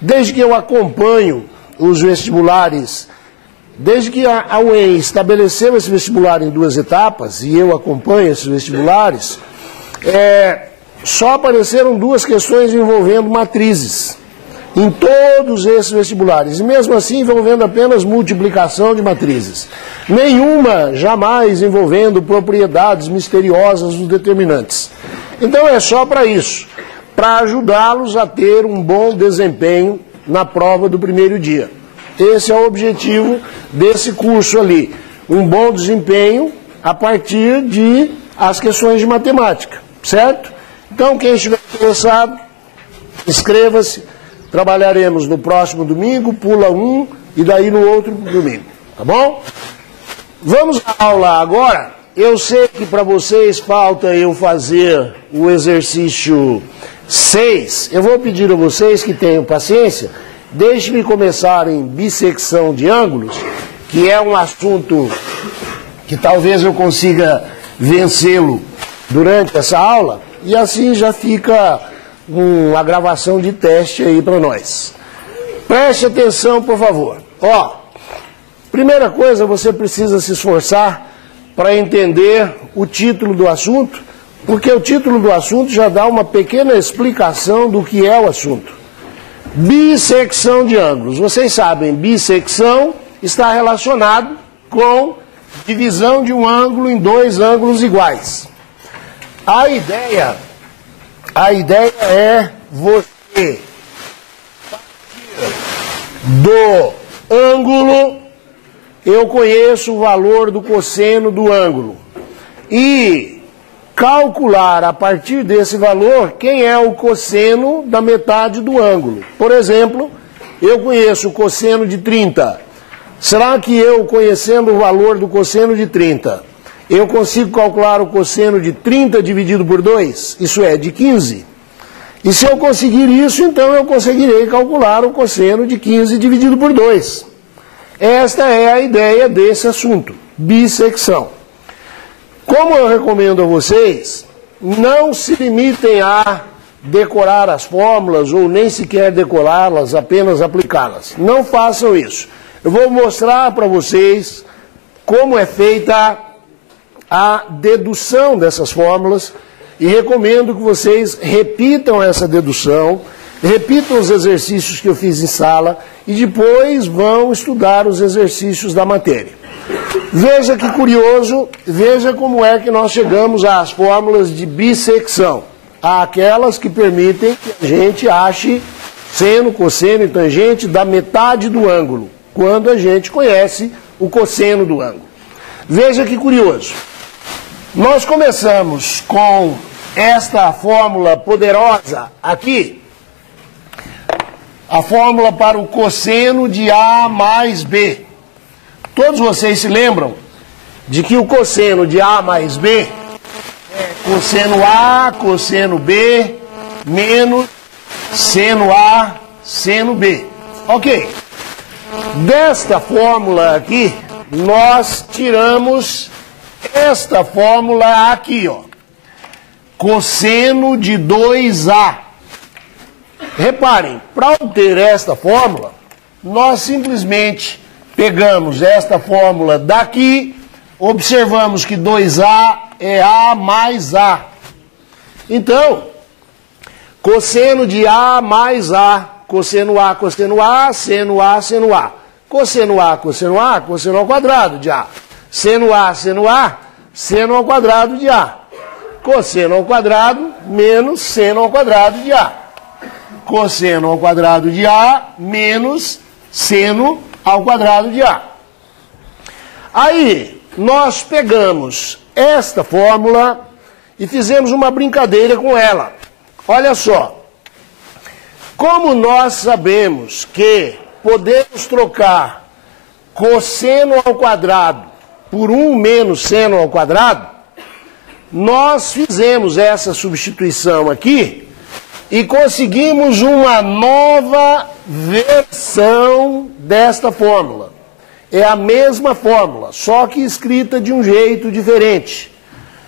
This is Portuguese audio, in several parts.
Desde que eu acompanho os vestibulares, desde que a UEM estabeleceu esse vestibular em 2 etapas, e eu acompanho esses vestibulares, só apareceram 2 questões envolvendo matrizes, em todos esses vestibulares, e mesmo assim envolvendo apenas multiplicação de matrizes. Nenhuma jamais envolvendo propriedades misteriosas dos determinantes. Então é só para isso, para ajudá-los a ter um bom desempenho na prova do primeiro dia. Esse é o objetivo desse curso ali, um bom desempenho a partir de as questões de matemática, certo? Então quem estiver interessado, inscreva-se, trabalharemos no próximo domingo, pula um e daí no outro domingo, tá bom? Vamos à aula agora. Eu sei que para vocês falta eu fazer o exercício 6. Eu vou pedir a vocês que tenham paciência. Deixe-me começar em bissecção de ângulos, que é um assunto que talvez eu consiga vencê-lo durante essa aula, e assim já fica uma gravação de teste aí para nós. Preste atenção, por favor. Ó, primeira coisa, você precisa se esforçar para entender o título do assunto, porque o título do assunto já dá uma pequena explicação do que é o assunto. Bissecção de ângulos. Vocês sabem, bissecção está relacionado com divisão de um ângulo em 2 ângulos iguais. A ideia é você partir do ângulo, eu conheço o valor do cosseno do ângulo, e calcular a partir desse valor quem é o cosseno da metade do ângulo. Por exemplo, eu conheço o cosseno de 30. Será que eu, conhecendo o valor do cosseno de 30, eu consigo calcular o cosseno de 30 dividido por 2? Isso é, de 15. E se eu conseguir isso, então eu conseguirei calcular o cosseno de 15 dividido por 2. Esta é a ideia desse assunto, bissecção. Como eu recomendo a vocês, não se limitem a decorar as fórmulas ou nem sequer decorá-las, apenas aplicá-las. Não façam isso. Eu vou mostrar para vocês como é feita a dedução dessas fórmulas e recomendo que vocês repitam essa dedução, repitam os exercícios que eu fiz em sala e depois vão estudar os exercícios da matéria. Veja que curioso, veja como é que nós chegamos às fórmulas de bissecção. Aquelas que permitem que a gente ache seno, cosseno e tangente da metade do ângulo, quando a gente conhece o cosseno do ângulo. Veja que curioso. Nós começamos com esta fórmula poderosa aqui, a fórmula para o cosseno de A mais B. Todos vocês se lembram de que o cosseno de A mais B é cosseno A, cosseno B, menos seno A, seno B. Ok. Desta fórmula aqui, nós tiramos esta fórmula aqui, ó. Cosseno de 2A. Reparem, para obter esta fórmula, nós simplesmente pegamos esta fórmula daqui, observamos que 2A é A mais A. Então, cosseno de A mais A, cosseno A, cosseno A, seno A, seno A. Cosseno A, cosseno A, cosseno ao quadrado de A. Seno A, seno A, seno ao quadrado de A. Cosseno ao quadrado menos seno ao quadrado de A. Cosseno ao quadrado de A menos seno ao quadrado de A. Aí, nós pegamos esta fórmula e fizemos uma brincadeira com ela. Olha só. Como nós sabemos que podemos trocar cosseno ao quadrado por 1 menos seno ao quadrado, nós fizemos essa substituição aqui e conseguimos uma nova versão desta fórmula. É a mesma fórmula, só que escrita de um jeito diferente.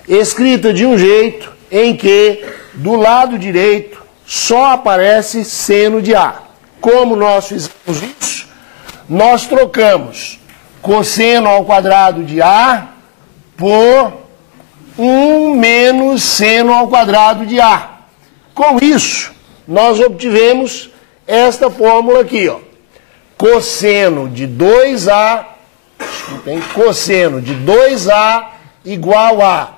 Escrita de um jeito em que, do lado direito, só aparece seno de A. como nós fizemos isso? Nós trocamos cosseno ao quadrado de A por 1 menos seno ao quadrado de A. Com isso, nós obtivemos esta fórmula aqui, ó. Cosseno de 2A, cosseno de 2A igual a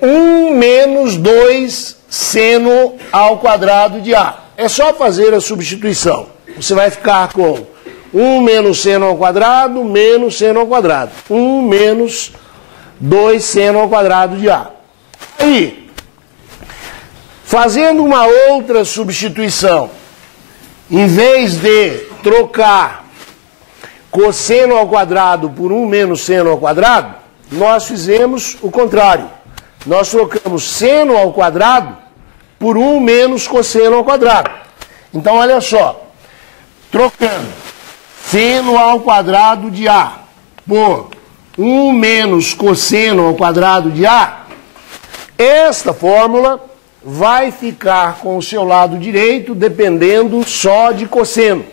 1 menos 2 seno ao quadrado de A. É só fazer a substituição. Você vai ficar com 1 menos seno ao quadrado, menos seno ao quadrado. 1 menos 2 seno ao quadrado de A. Aí, fazendo uma outra substituição, em vez de trocar cosseno ao quadrado por 1 menos seno ao quadrado, nós fizemos o contrário. Nós trocamos seno ao quadrado por 1 menos cosseno ao quadrado. Então, olha só. Trocando seno ao quadrado de A por 1 menos cosseno ao quadrado de A, esta fórmula vai ficar com o seu lado direito dependendo só de cosseno.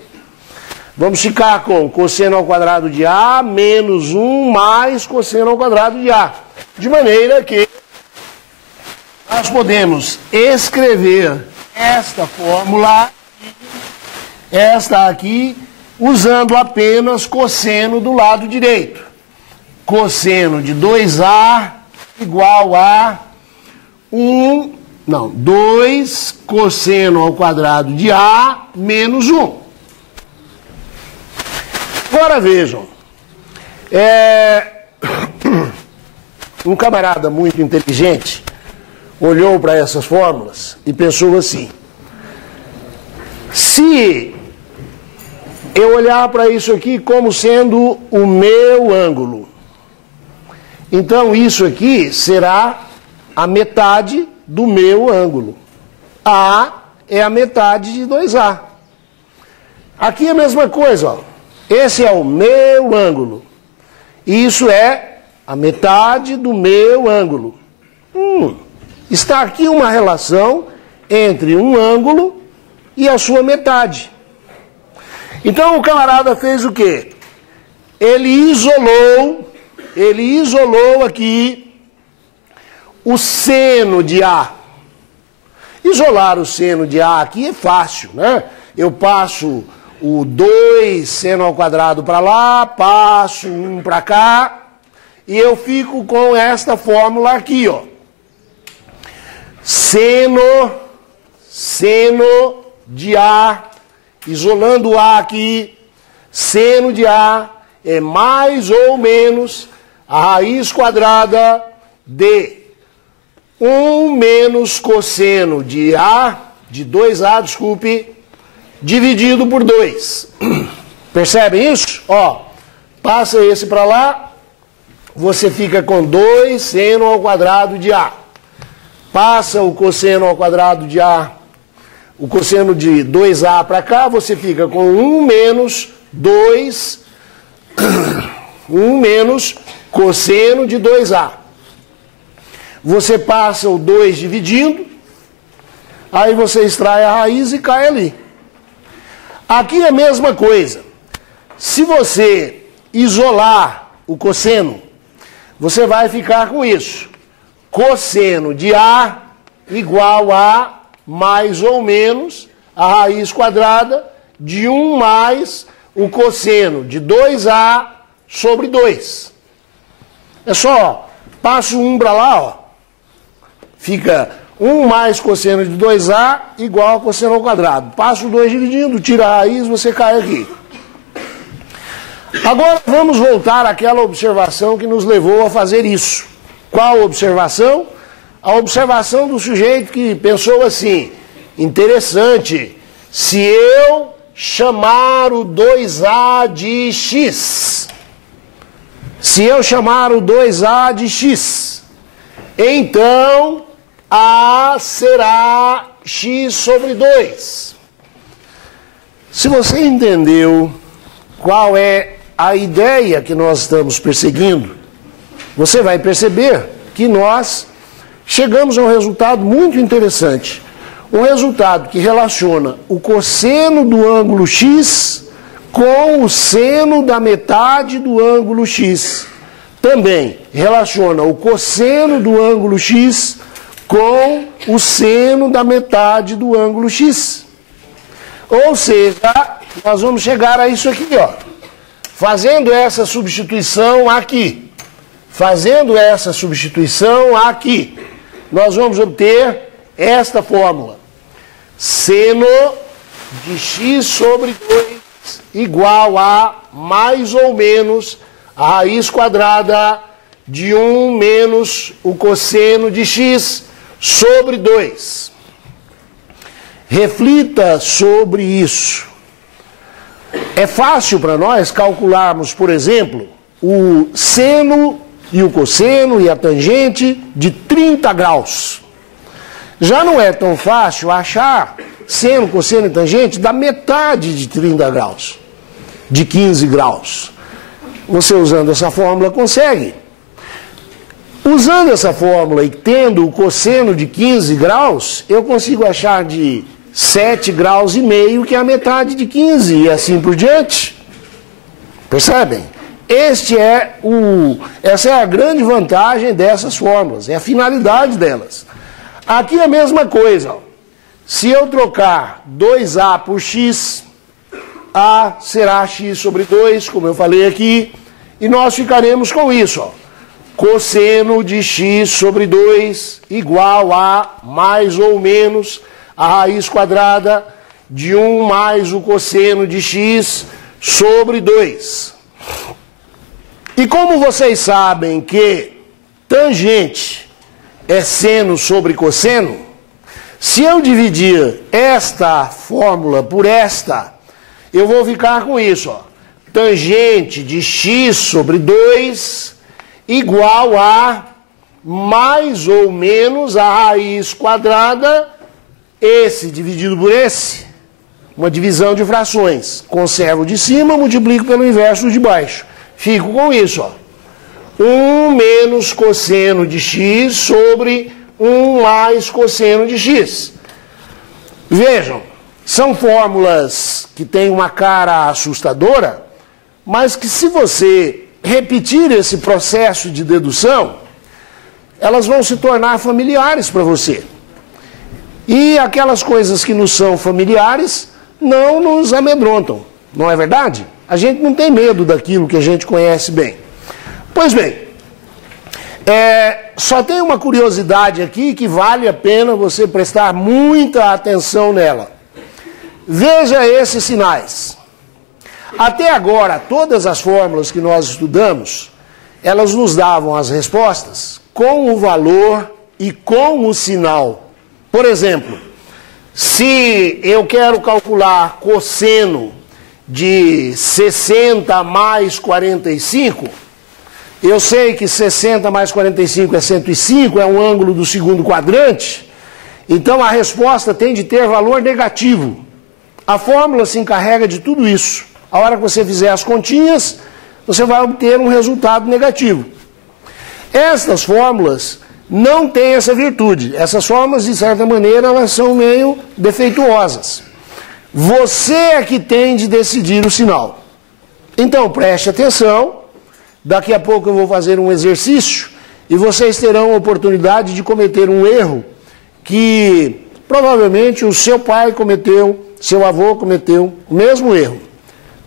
Vamos ficar com cosseno ao quadrado de A menos 1 mais cosseno ao quadrado de A. De maneira que nós podemos escrever esta fórmula, esta aqui, usando apenas cosseno do lado direito. Cosseno de 2A igual a 2 cosseno ao quadrado de A menos 1. Agora vejam, um camarada muito inteligente olhou para essas fórmulas e pensou assim: se eu olhar para isso aqui como sendo o meu ângulo, então isso aqui será a metade do meu ângulo. A é a metade de 2A. Aqui é a mesma coisa, ó. Esse é o meu ângulo. Isso é a metade do meu ângulo. Está aqui uma relação entre um ângulo e a sua metade. Então o camarada fez o quê? Ele isolou aqui o seno de A. Isolar o seno de A aqui é fácil, né? Eu passo o 2 seno ao quadrado para lá, passo 1 para cá, e eu fico com esta fórmula aqui, ó. Seno de A, isolando o A aqui, seno de A é mais ou menos a raiz quadrada de 1 menos cosseno de A, de 2A, desculpe, dividido por 2. Percebem isso? Ó, passa esse para lá, você fica com 2 seno ao quadrado de A. Passa o cosseno ao quadrado de A, o cosseno de 2A para cá, você fica com 1 menos 2, 1 menos cosseno de 2A. Você passa o 2 dividindo, aí você extrai a raiz e cai ali. Aqui é a mesma coisa. Se você isolar o cosseno, você vai ficar com isso. Cosseno de A igual a mais ou menos a raiz quadrada de 1 mais o cosseno de 2A sobre 2. É só, passo 1 para lá, ó. Fica 1 mais cosseno de 2A igual a cosseno ao quadrado. Passa o 2 dividindo, tira a raiz, você cai aqui. Agora vamos voltar àquela observação que nos levou a fazer isso. Qual observação? A observação do sujeito que pensou assim: interessante, se eu chamar o 2A de x, se eu chamar o 2A de x, então A será x sobre 2. Se você entendeu qual é a ideia que nós estamos perseguindo, você vai perceber que nós chegamos a um resultado muito interessante. Um resultado que relaciona o cosseno do ângulo x com o seno da metade do ângulo x. Também relaciona o cosseno do ângulo x com o seno da metade do ângulo x. Ou seja, nós vamos chegar a isso aqui, ó. Fazendo essa substituição aqui. Fazendo essa substituição aqui. Nós vamos obter esta fórmula. Seno de x sobre 2 igual a mais ou menos a raiz quadrada de 1 menos o cosseno de x sobre 2. Reflita sobre isso. É fácil para nós calcularmos, por exemplo, o seno e o cosseno e a tangente de 30 graus. Já não é tão fácil achar seno, cosseno e tangente da metade de 30 graus, de 15 graus. Você usando essa fórmula consegue. Usando essa fórmula e tendo o cosseno de 15 graus, eu consigo achar de 7 graus e meio, que é a metade de 15, e assim por diante. Percebem? Essa é a grande vantagem dessas fórmulas, é a finalidade delas. Aqui é a mesma coisa. Ó. Se eu trocar 2a por x, a será x sobre 2, como eu falei aqui, e nós ficaremos com isso. Ó. Cosseno de x sobre 2 igual a mais ou menos a raiz quadrada de 1 mais o cosseno de x sobre 2. E como vocês sabem que tangente é seno sobre cosseno, se eu dividir esta fórmula por esta, eu vou ficar com isso. Ó. Tangente de x sobre 2 igual a mais ou menos a raiz quadrada, esse dividido por esse, uma divisão de frações. Conservo de cima, multiplico pelo inverso de baixo. Fico com isso, ó. 1 menos cosseno de x sobre 1 mais cosseno de x. Vejam, são fórmulas que têm uma cara assustadora, mas que se você repetir esse processo de dedução, elas vão se tornar familiares para você. E aquelas coisas que nos são familiares não nos amedrontam, não é verdade? A gente não tem medo daquilo que a gente conhece bem. Pois bem, só tem uma curiosidade aqui que vale a pena você prestar muita atenção nela. Veja esses sinais. Até agora, todas as fórmulas que nós estudamos, elas nos davam as respostas com o valor e com o sinal. Por exemplo, se eu quero calcular cosseno de 60 mais 45, eu sei que 60 mais 45 é 105, é um ângulo do segundo quadrante, então a resposta tem de ter valor negativo. A fórmula se encarrega de tudo isso. A hora que você fizer as continhas, você vai obter um resultado negativo. Estas fórmulas não têm essa virtude. Essas fórmulas, de certa maneira, elas são meio defeituosas. Você é que tem de decidir o sinal. Então, preste atenção. Daqui a pouco eu vou fazer um exercício e vocês terão a oportunidade de cometer um erro que provavelmente o seu pai cometeu, seu avô cometeu o mesmo erro.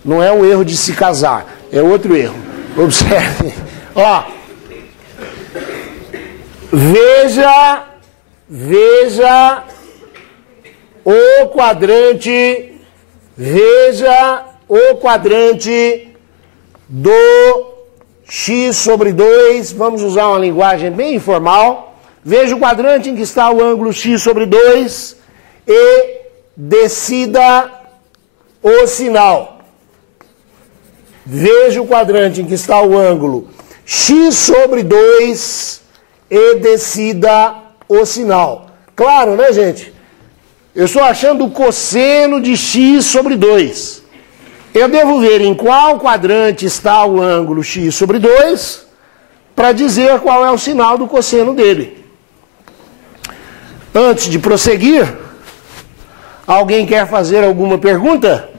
Não é o erro de se casar, é outro erro. Observe. Ó. Veja o quadrante do x sobre 2, vamos usar uma linguagem bem informal. Veja o quadrante em que está o ângulo x sobre 2 e decida o sinal. Veja o quadrante em que está o ângulo x sobre 2 e decida o sinal. Claro, né, gente? Eu estou achando o cosseno de x sobre 2. Eu devo ver em qual quadrante está o ângulo x sobre 2 para dizer qual é o sinal do cosseno dele. Antes de prosseguir, Alguém quer fazer alguma pergunta?